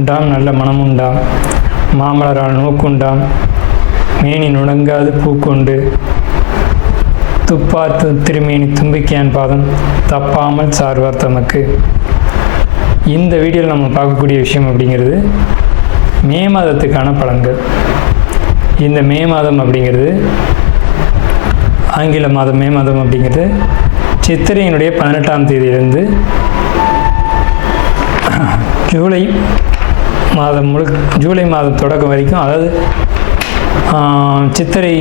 உண்டாம் நல்ல மனம் உண்டாம், மாமலரால் நோக்குண்டாம், மேனி நுணங்காது பூக்கொண்டு, துப்பாத்து திருமேனி தும்பிக்கையான் பாதம் தப்பாமல் சார்வார் தமக்கு. இந்த வீடியோவில் நம்ம பார்க்கக்கூடிய விஷயம் அப்படிங்கிறது மே மாதத்துக்கான பலன்கள். இந்த மே மாதம் அப்படிங்கிறது ஆங்கில மாதம். மே மாதம் அப்படிங்கிறது சித்திரையினுடைய 18ஆம் தேதியிலிருந்து ஜூலை மாதம் ஜூலை மாதம் தொடக்கம் வரைக்கும், அதாவது சித்திரை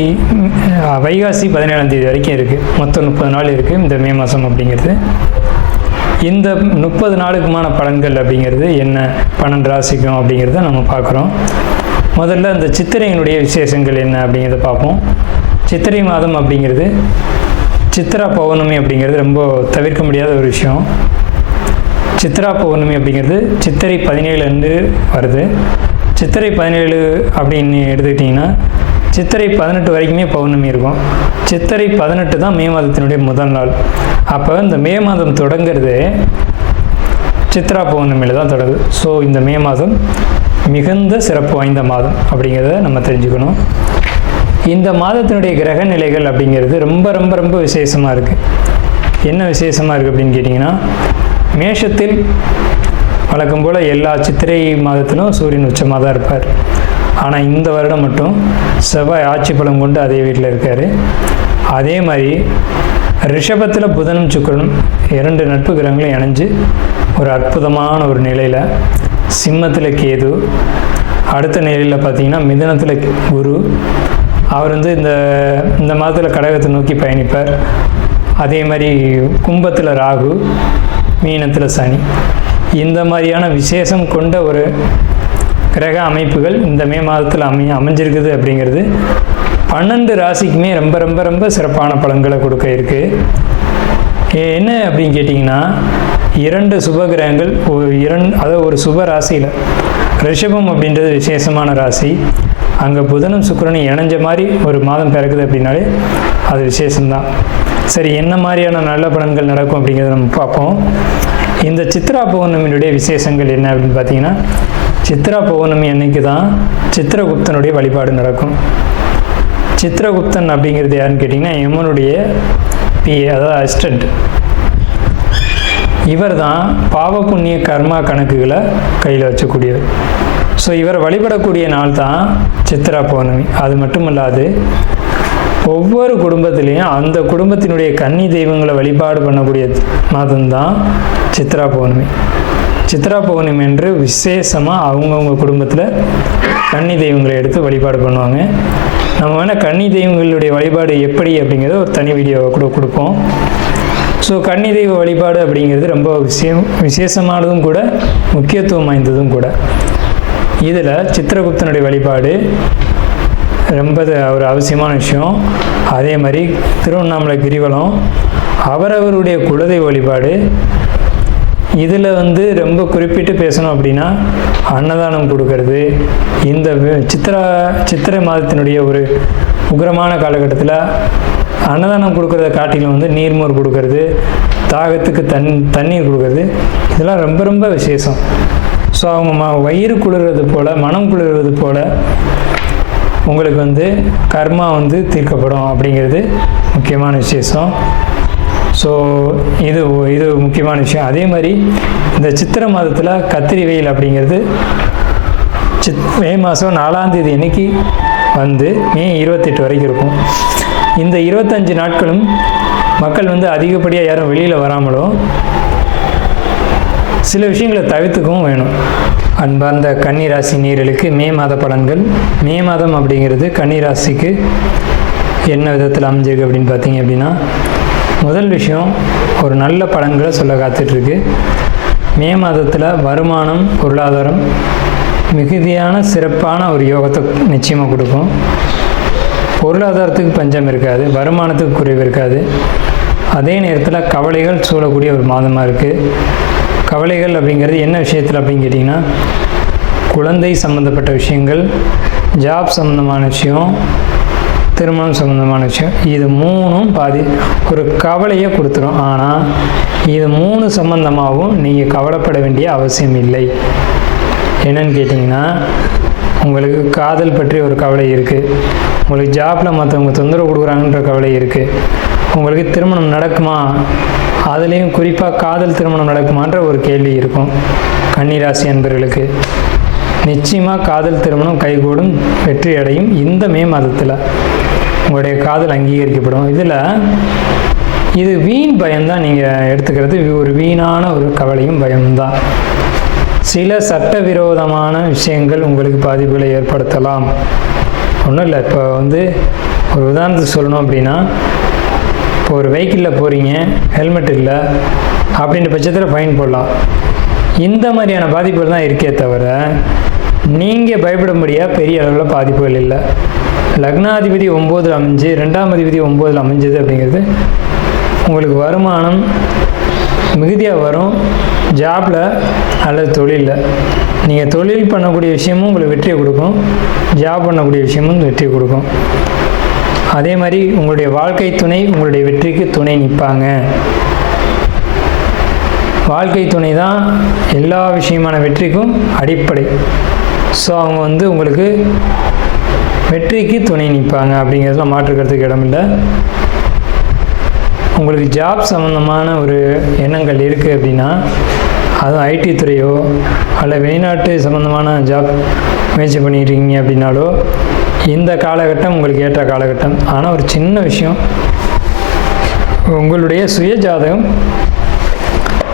வைகாசி 17ஆம் தேதி வரைக்கும் இருக்குது. மொத்தம் 30 நாள் இருக்குது இந்த மே மாதம் அப்படிங்கிறது. இந்த 30 நாளுக்குமான பலன்கள் அப்படிங்கிறது என்ன, 12 ராசிக்கும் அப்படிங்கிறத நம்ம பார்க்குறோம். முதல்ல இந்த சித்திரையினுடைய விசேஷங்கள் என்ன அப்படிங்கிறத பார்ப்போம். சித்திரை மாதம் அப்படிங்கிறது சித்ரா பௌர்ணமி அப்படிங்கிறது ரொம்ப தவிர்க்க முடியாத ஒரு விஷயம். சித்ரா பௌர்ணமி அப்படிங்கிறது சித்திரை 17 அன்று வருது. சித்திரை 17 அப்படின்னு எடுத்துக்கிட்டிங்கன்னா சித்திரை 18 வரைக்குமே பௌர்ணமி இருக்கும். சித்திரை 18 தான் மே மாதத்தினுடைய முதல் நாள். அப்போ இந்த மே மாதம் தொடங்கிறது சித்ரா பௌர்ணமியில் தான் தொடங்குது. ஸோ இந்த மே மாதம் மிகுந்த சிறப்பு வாய்ந்த மாதம் அப்படிங்கிறத நம்ம தெரிஞ்சுக்கணும். இந்த மாதத்தினுடைய கிரக நிலைகள் அப்படிங்கிறது ரொம்ப ரொம்ப ரொம்ப விசேஷமாக இருக்குது. என்ன விசேஷமாக இருக்குது அப்படின்னு கேட்டிங்கன்னா, மேஷத்தில் வழக்கம் போல் எல்லா சித்திரை மாதத்திலும் சூரியன் உச்சமாக தான் இருப்பார். ஆனால் இந்த வருடம் மட்டும் செவ்வாய் ஆட்சி பலம் கொண்டு அதே வீட்டில் இருக்கார். அதே மாதிரி ரிஷபத்தில் புதனும் சுக்கிரனும் 2 நட்பு கிரகங்களும் இணைஞ்சு ஒரு அற்புதமான ஒரு நிலையில், சிம்மத்தில் கேது, அடுத்த நிலையில் பார்த்திங்கன்னா மிதுனத்தில் குரு, அவர் இந்த மாதத்தில் கடகத்தை நோக்கி பயணிப்பார். அதே மாதிரி கும்பத்தில் ராகு, மீனத்தில் சனி. இந்த மாதிரியான விசேஷம் கொண்ட ஒரு கிரக அமைப்புகள் இந்த மே மாதத்தில் அமைஞ்சிருக்குது அப்படிங்கிறது 12 ராசிக்குமே ரொம்ப ரொம்ப ரொம்ப சிறப்பான பலன்களை கொடுக்க இருக்குது. என்ன அப்படின்னு கேட்டிங்கன்னா, 2 சுப கிரகங்கள் அதாவது ஒரு சுப ராசியில், ரிஷபம் அப்படின்றது விசேஷமான ராசி, அங்கே புதனும் சுக்கிரனும் இணைஞ்ச மாதிரி ஒரு மாதம் பிறக்குது அப்படின்னாலே அது விசேஷம்தான். சரி, என்ன மாதிரியான நல்ல பலன்கள் நடக்கும் அப்படிங்கிறத நம்ம பார்ப்போம். இந்த சித்ரா பௌர்ணமியினுடைய விசேஷங்கள் என்ன அப்படின்னு பார்த்தீங்கன்னா, சித்ரா பௌர்ணமி அன்னைக்கு தான் சித்திரகுப்தனுடைய வழிபாடு நடக்கும். சித்திரகுப்தன் அப்படிங்கிறது யாருன்னு கேட்டிங்கன்னா, யமனுடைய பிஏ, அதாவது அசிஸ்டண்ட். இவர் தான் பாவ புண்ணிய கர்மா கணக்குகளை கையில் வச்சக்கூடியவர். ஸோ இவர் வழிபடக்கூடிய நாள் தான் சித்ரா பௌர்ணமி. அது மட்டும் இல்லாது ஒவ்வொரு குடும்பத்திலையும் அந்த குடும்பத்தினுடைய கன்னி தெய்வங்களை வழிபாடு பண்ணக்கூடிய மாதம்தான் சித்ரா பௌர்ணமி. சித்ரா பௌர்ணமி என்று விசேஷமாக அவங்கவுங்க குடும்பத்தில் கன்னி தெய்வங்களை எடுத்து வழிபாடு பண்ணுவாங்க. நம்ம வேணால் கன்னி தெய்வங்களுடைய வழிபாடு எப்படி அப்படிங்கிறத ஒரு தனி வீடியோவை கூட கொடுப்போம். ஸோ கன்னி தெய்வ வழிபாடு அப்படிங்கிறது ரொம்ப விசேஷமானதும் கூட, முக்கியத்துவம் வாய்ந்ததும் கூட. இதில் சித்திரகுப்தனுடைய வழிபாடு ரொம்ப ஒரு அவசியமான விஷயம். அதே மாதிரி திருவண்ணாமலை கிரிவலம், அவரவருடைய குலதெய்வ வழிபாடு. இதில் ரொம்ப குறிப்பிட்டு பேசணும் அப்படின்னா, அன்னதானம் கொடுக்கறது. இந்த சித்திரை மாதத்தினுடைய ஒரு உக்கிரமான காலகட்டத்தில் அன்னதானம் கொடுக்கறத காட்டிலும் நீர்மோர் கொடுக்கறது, தாகத்துக்கு தண்ணீர் கொடுக்கறது, இதெல்லாம் ரொம்ப ரொம்ப விசேஷம். ஸோ அவங்க வயிறு குளிர்றது போல், மனம் குளிர்வது போல் உங்களுக்கு கர்மா தீர்க்கப்படும் அப்படிங்கிறது முக்கியமான விசேஷம். ஸோ இது முக்கியமான விஷயம். அதே மாதிரி இந்த சித்திரை மாதத்தில் கத்திரி வெயில் அப்படிங்கிறது மே மாதம் 4ஆம் தேதி அன்னைக்கு மே 28 வரைக்கும் இருக்கும். இந்த 25 நாட்களும் மக்கள் அதிகப்படியாக யாரும் வெளியில் வராமலும் சில விஷயங்களை தவிர்த்துக்கவும் வேணும். அன்பார்ந்த கன்னிராசி நேயர்களுக்கு மே மாத பலன்கள். மே மாதம் அப்படிங்கிறது கன்னிராசிக்கு என்ன விதத்தில் அமைஞ்சிருக்கு அப்படின்னு பார்த்தீங்க அப்படின்னா, முதல் விஷயம், ஒரு நல்ல பலன்களை சொல்ல காத்துட்ருக்கு. மே மாதத்தில் வருமானம், பொருளாதாரம் மிகுதியான சிறப்பான ஒரு யோகத்தை நிச்சயமாக கொடுக்கும். பொருளாதாரத்துக்கு பஞ்சம் இருக்காது, வருமானத்துக்கு குறைவு இருக்காது. அதே நேரத்தில் கவலைகள் சூழக்கூடிய ஒரு மாதமாக இருக்குது. கவலைகள் அப்படிங்கிறது என்ன விஷயத்தில் அப்படின்னு கேட்டிங்கன்னா, குழந்தை சம்மந்தப்பட்ட விஷயங்கள், ஜாப் சம்மந்தமான விஷயம், திருமணம் சம்மந்தமான விஷயம். இது 3ம் பாதி ஒரு கவலையை கொடுத்துரும். ஆனால் இது 3 சம்மந்தமாகவும் நீங்கள் கவலைப்பட வேண்டிய அவசியம் இல்லை. என்னன்னு கேட்டிங்கன்னா, உங்களுக்கு காதல் பற்றி ஒரு கவலை இருக்குது, உங்களுக்கு ஜாப்பில் மற்றவங்க தொந்தரவு கொடுக்குறாங்கன்ற கவலை இருக்குது, உங்களுக்கு திருமணம் நடக்குமா, அதுலேயும் குறிப்பாக காதல் திருமணம் நடக்குமான்ற ஒரு கேள்வி இருக்கும். கன்னிராசி அன்பர்களுக்கு நிச்சயமாக காதல் திருமணம் கைகூடும், வெற்றி அடையும். இந்த மே மாதத்தில் உங்களுடைய காதல் அங்கீகரிக்கப்படும். இது வீண் பயம்தான், நீங்கள் எடுத்துக்கிறது ஒரு வீணான ஒரு கவலையும் பயம்தான். சில சட்டவிரோதமான விஷயங்கள் உங்களுக்கு பாதிப்புகளை ஏற்படுத்தலாம். ஒன்றும் இல்லை, இப்போ ஒரு உதாரணத்துக்கு சொல்லணும் அப்படின்னா, இப்போ ஒரு வெஹிக்கிளில் போகிறீங்க, ஹெல்மெட் இல்லை அப்படின்ற பட்சத்தில் ஃபைன் போடலாம். இந்த மாதிரியான பாதிப்புகள் தான் இருக்கே தவிர நீங்கள் பயப்படும்படியாக பெரிய அளவில் பாதிப்புகள் இல்லை. லக்னாதிபதி 9 அமைஞ்சு 2ஆம் அதிபதி 9 அமைஞ்சது அப்படிங்கிறது உங்களுக்கு வருமானம் மிகுதியாக வரும். ஜாப்பில் அல்லது தொழிலில் நீங்கள் தொழில் பண்ணக்கூடிய விஷயமும் உங்களுக்கு வெற்றியை கொடுக்கும், ஜாப் பண்ணக்கூடிய விஷயமும் வெற்றியை கொடுக்கும். அதே மாதிரி உங்களுடைய வாழ்க்கை துணை உங்களுடைய வெற்றிக்கு துணை நிற்பாங்க. வாழ்க்கை துணை தான் எல்லா விஷயமான வெற்றிக்கும் அடிப்படை. ஸோ அவங்க உங்களுக்கு வெற்றிக்கு துணை நிற்பாங்க அப்படிங்கிறதுல மாற்றுக்கிறதுக்கு இடமில்லை. உங்களுக்கு ஜாப் சம்மந்தமான ஒரு எண்ணங்கள் இருக்குது அப்படின்னா, அதுவும் ஐடி துறையோ அல்ல வெளிநாட்டு சம்மந்தமான ஜாப் முயற்சி பண்ணிடுறீங்க அப்படின்னாலோ இந்த காலகட்டம் உங்களுக்கு ஏற்ற காலகட்டம். ஆனால் ஒரு சின்ன விஷயம், உங்களுடைய சுயஜாதகம்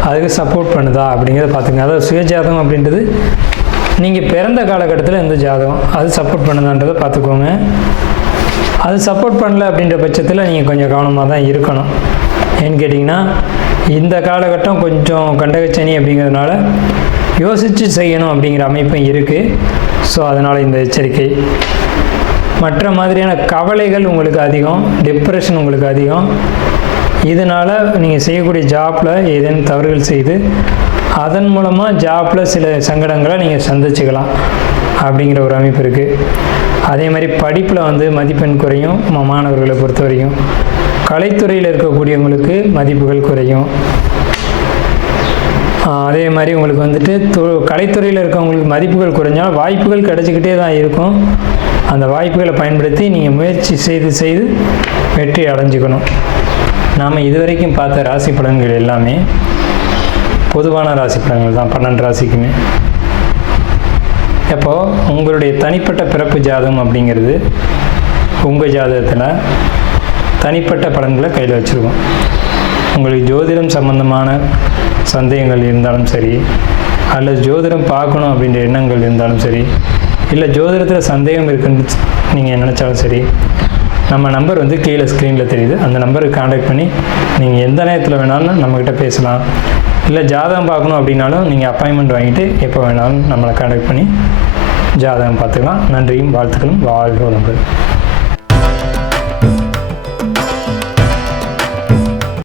அதுக்கு சப்போர்ட் பண்ணுதா அப்படிங்கிறத பார்த்துங்க. அதாவது சுயஜாதகம் அப்படின்றது நீங்கள் பிறந்த காலகட்டத்தில் எந்த ஜாதகம் அது சப்போர்ட் பண்ணுதான்றதை பார்த்துக்கோங்க. அது சப்போர்ட் பண்ணல அப்படின்ற பட்சத்தில் நீங்கள் கொஞ்சம் கவனமாக தான் இருக்கணும். ஏன்னு கேட்டிங்கன்னா, இந்த காலகட்டம் கொஞ்சம் கண்டகச்சனி அப்படிங்கிறதுனால யோசித்து செய்யணும் அப்படிங்கிற அமைப்பும் இருக்குது. ஸோ அதனால் இந்த எச்சரிக்கை. மற்ற மாதிரியான கவலைகள் உங்களுக்கு அதிகம், டிப்ரெஷன் உங்களுக்கு அதிகம். இதனால் நீங்கள் செய்யக்கூடிய ஜாப்பில் ஏதேனும் தவறுகள் செய்து அதன் மூலமாக ஜாப்பில் சில சங்கடங்களை நீங்கள் சந்திச்சுக்கலாம் அப்படிங்கிற ஒரு அமைப்பு இருக்குது. அதே மாதிரி படிப்பில் மதிப்பெண் குறையும். மாணவர்களை பொறுத்த வரைக்கும் கலைத்துறையில் இருக்கக்கூடியவங்களுக்கு மதிப்புகள் குறையும். அதே மாதிரி உங்களுக்கு கலைத்துறையில் இருக்கவங்களுக்கு மதிப்புகள் குறைஞ்சால் வாய்ப்புகள் கிடைச்சிக்கிட்டே தான் இருக்கும். அந்த வாய்ப்புகளை பயன்படுத்தி நீங்கள் முயற்சி செய்து வெற்றி அடைஞ்சிக்கணும். நாம் இதுவரைக்கும் பார்த்த ராசி பலன்கள் எல்லாமே பொதுவான ராசி பலன்கள் தான், 12 ராசிக்குமே. அப்போது உங்களுடைய தனிப்பட்ட பிறப்பு ஜாதகம் அப்படிங்கிறது உங்கள் ஜாதகத்தில் தனிப்பட்ட பலன்களை கையில் வச்சுருக்கோம். உங்களுக்கு ஜோதிடம் சம்பந்தமான சந்தேகங்கள் இருந்தாலும் சரி, அல்லது ஜோதிடம் பார்க்கணும் அப்படின்ற எண்ணங்கள் இருந்தாலும் சரி, இல்லை ஜோதிடத்தில் சந்தேகம் இருக்குன்னு நீங்கள் நினச்சாலும் சரி, நம்ம நம்பர் கீழே ஸ்க்ரீனில் தெரியுது. அந்த நம்பருக்கு கான்டாக்ட் பண்ணி நீங்கள் எந்த நேரத்தில் வேணாலும் நம்மக்கிட்ட பேசலாம். இல்லை ஜாதகம் பார்க்கணும் அப்படின்னாலும் நீங்கள் அப்பாயின்மெண்ட் வாங்கிட்டு எப்போ வேணாலும் நம்மளை கான்டாக்ட் பண்ணி ஜாதகம் பார்த்துக்கலாம். நன்றியும் வாழ்த்துக்களும். வாழ்க வளமுடன்.